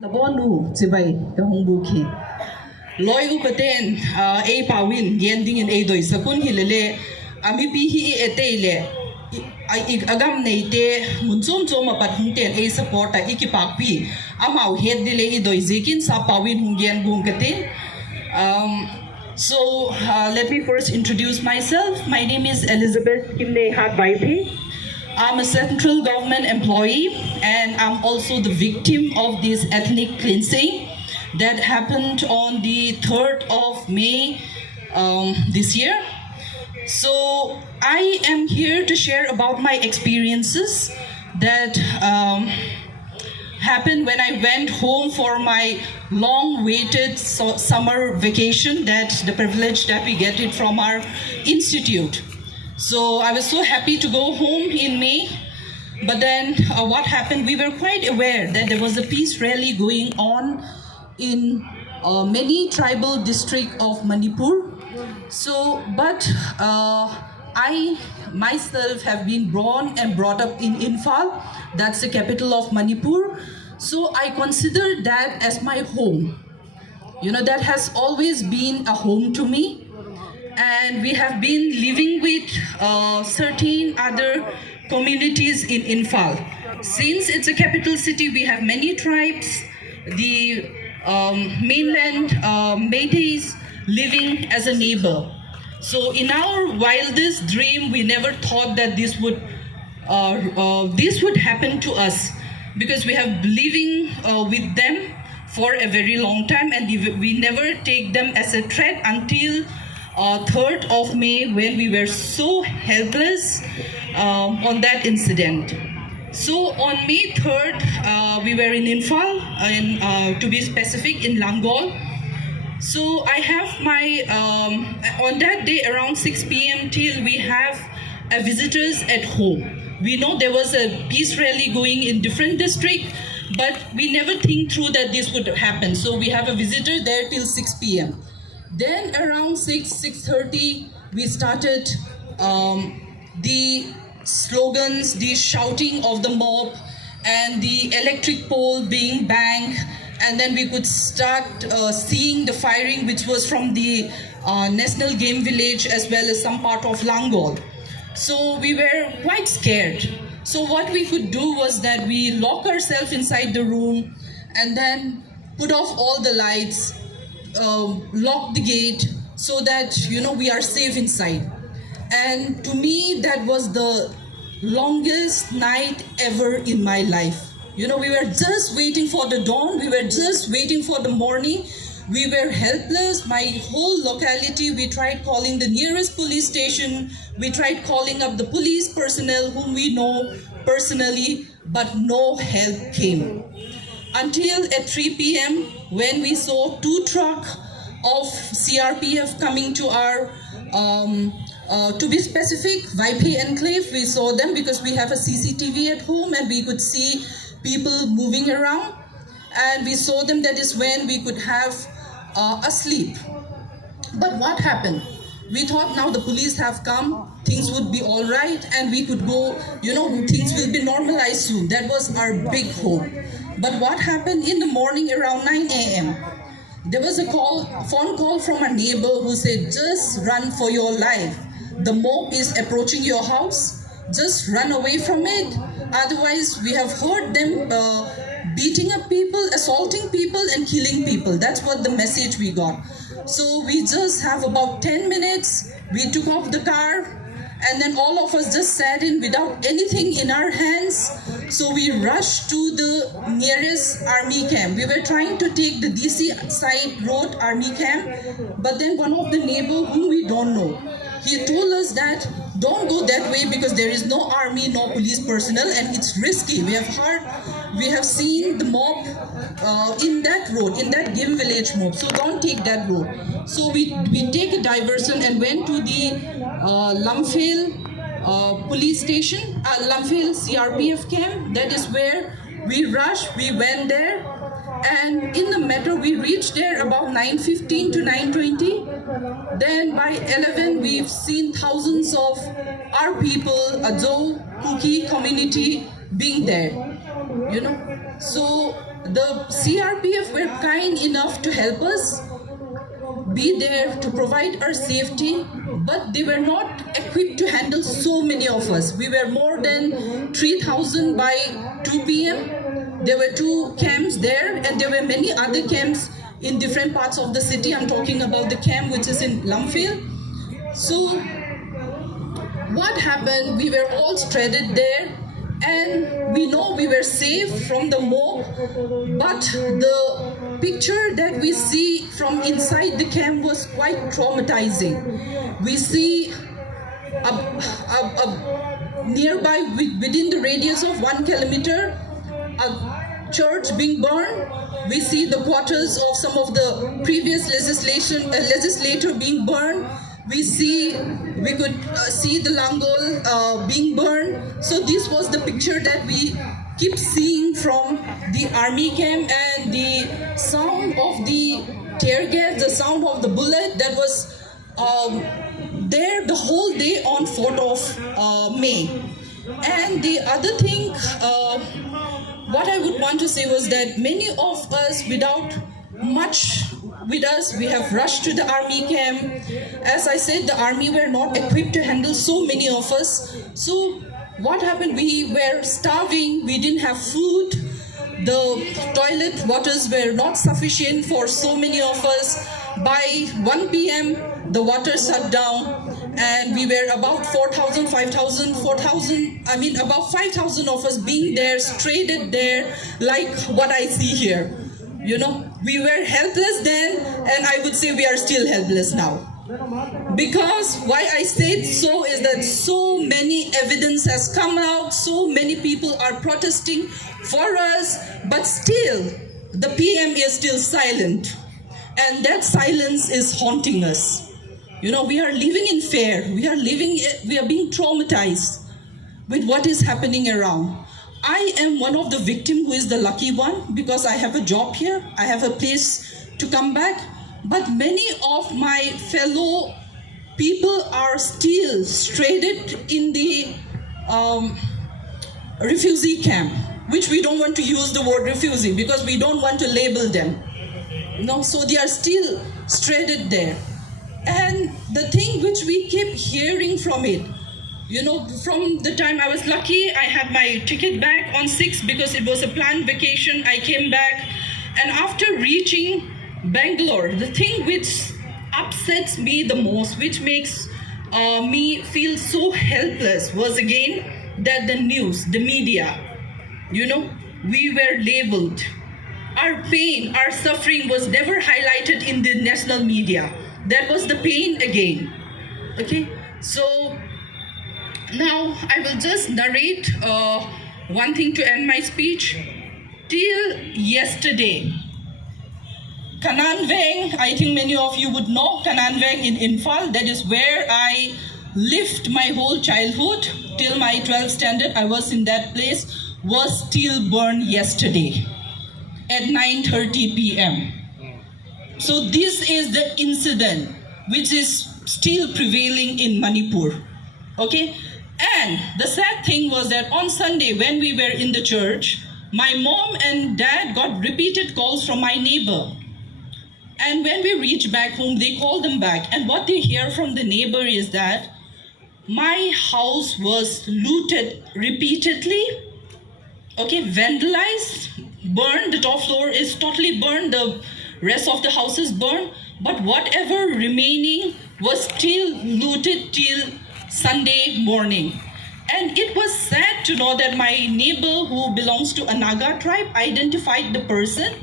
Labonu chibai ka hongbuki loi u paten a pawin yending in a doi sakun hilele ami pi hi etele I agam neite munchom choma pat hungten a support a ikipakpi amau head dile I doi zekin sa pawin hungyan bungkate. So let me first introduce myself. My name is Elizabeth Vaiphei. I'm a central government employee and I'm also the victim of this ethnic cleansing that happened on the 3rd of May this year. So I am here to share about my experiences that happened when I went home for my long-awaited summer vacation, that the privilege that we get it from our institute. So I was so happy to go home in May, but then what happened, we were quite aware that there was a peace rally going on in many tribal districts of Manipur. So, but I myself have been born and brought up in Imphal, that's the capital of Manipur. So I consider that as my home. You know, that has always been a home to me. And we have been living with certain other communities in Imphal. Since it's a capital city, we have many tribes, the mainland Métis living as a neighbor. So in our wildest dream, we never thought that this would happen to us, because we have been living with them for a very long time, and we never take them as a threat until 3rd of May, when we were so helpless on that incident. So on May 3rd, we were in Imphal, to be specific, in Langol. So I have my, on that day around 6 p.m. till we have visitors at home. We know there was a peace rally going in different districts, but we never think through that this would happen. So we have a visitor there till 6 p.m. Then around 6:30, we started the slogans, the shouting of the mob, and the electric pole being banged. And then we could start seeing the firing, which was from the National Game Village as well as some part of Langol. So we were quite scared. So what we could do was that we lock ourselves inside the room and then put off all the lights, lock the gate, so that, you know, we are safe inside. And to me, that was the longest night ever in my life. You know, we were just waiting for the dawn, we were just waiting for the morning. We were helpless. My whole locality, we tried calling the nearest police station, we tried calling up the police personnel whom we know personally, but no help came. Until at 3 p.m. when we saw 2 trucks of CRPF coming to our, to be specific, Vaiphei enclave. We saw them because we have a CCTV at home and we could see people moving around. And we saw them, that is when we could have a sleep. But what happened? We thought now the police have come, things would be all right, and we could go, you know, things will be normalized soon. That was our big hope. But what happened in the morning around 9 a.m., there was a phone call from a neighbor who said, just run for your life. The mob is approaching your house. Just run away from it. Otherwise, we have heard them beating up people, assaulting people, and killing people. That's what the message we got. So we just have about 10 minutes. We took off the car, and then all of us just sat in without anything in our hands. So we rushed to the nearest army camp. We were trying to take the DC side road army camp, but then one of the neighbors whom we don't know, he told us that don't go that way because there is no army, no police personnel, and it's risky. We have seen the mob in that road, in that Game Village mob, so don't take that road. So we take a diversion and went to the Lamphel police station, Lamphel CRPF camp. That is where we rushed, we went there, and in the metro we reached there about 9:15 to 9:20. Then by 11 we've seen thousands of our people, Zo, Kuki community being there, you know. So The CRPF were kind enough to help us, be there to provide our safety, but they were not equipped to handle so many of us. We were more than 3,000 by 2 p.m. There were 2 camps there, and there were many other camps in different parts of the city. I'm talking about the camp which is in Lumfield. So what happened? We were all stranded there, and we know we were safe from the mob, but the picture that we see from inside the camp was quite traumatizing. We see nearby, within the radius of 1 kilometer, a church being burned. We see the quarters of some of the previous legislator being burned. We could see the Langol being burned. So this was the picture that we keep seeing from the army camp, and the sound of the tear gas, the sound of the bullet that was there the whole day on 4th of May. And the other thing, what I would want to say was that many of us, without much with us, we have rushed to the army camp. As I said, the army were not equipped to handle so many of us. So what happened? We were starving, we didn't have food, the toilet waters were not sufficient for so many of us. By 1 p.m., the water shut down, and we were about 4,000, about 5,000 of us being there, stranded there, like what I see here. You know, we were helpless then, and I would say we are still helpless now. Because why I said so is that so many evidence has come out, so many people are protesting for us, but still the PM is still silent. And that silence is haunting us. You know, we are living in fear. We are being traumatized with what is happening around. I am one of the victims who is the lucky one, because I have a job here, I have a place to come back, but many of my fellow people are still stranded in the refugee camp, which we don't want to use the word refugee because we don't want to label them. No, so they are still stranded there. And the thing which we keep hearing from it, you know, from the time I was lucky, I had my ticket back on 6th because it was a planned vacation. I came back, and after reaching Bangalore, the thing which upsets me the most, which makes me feel so helpless, was again that the news, the media, you know, we were labeled. Our pain, our suffering was never highlighted in the national media. That was the pain again. Okay, so now I will just narrate one thing to end my speech. Till yesterday, Kananveng, I think many of you would know Kananveng in Imphal. That is where I lived my whole childhood. Till my 12th standard, I was in that place, was still burned yesterday at 9:30 p.m. So this is the incident which is still prevailing in Manipur. Okay? And the sad thing was that on Sunday, when we were in the church, my mom and dad got repeated calls from my neighbor. And when we reached back home, they called them back. And what they hear from the neighbor is that my house was looted repeatedly, okay, vandalized, burned. The top floor is totally burned. The rest of the house is burned. But whatever remaining was still looted till Sunday morning. And it was sad to know that my neighbor, who belongs to a Naga tribe, identified the person,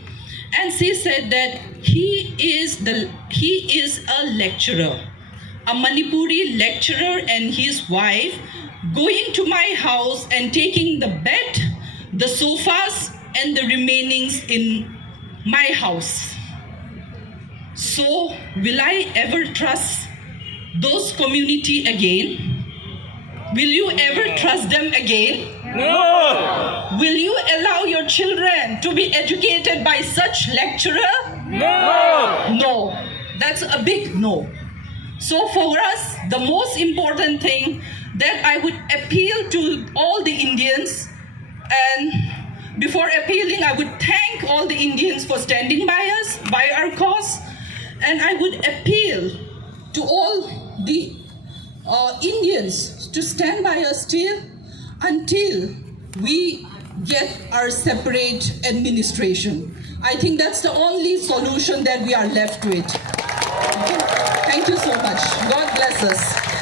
and she said that he is a lecturer, a Manipuri lecturer, and his wife going to my house and taking the bed, the sofas, and the remainings in my house. So will I ever trust those community again? Will you ever trust them again? No! Will you allow your children to be educated by such lecturer? No! No. That's a big no. So for us, the most important thing that I would appeal to all the Indians and Before appealing, I would thank all the Indians for standing by us, by our cause, and I would appeal to all the Indians to stand by us still until we get our separate administration. I think that's the only solution that we are left with. Okay? Thank you so much. God bless us.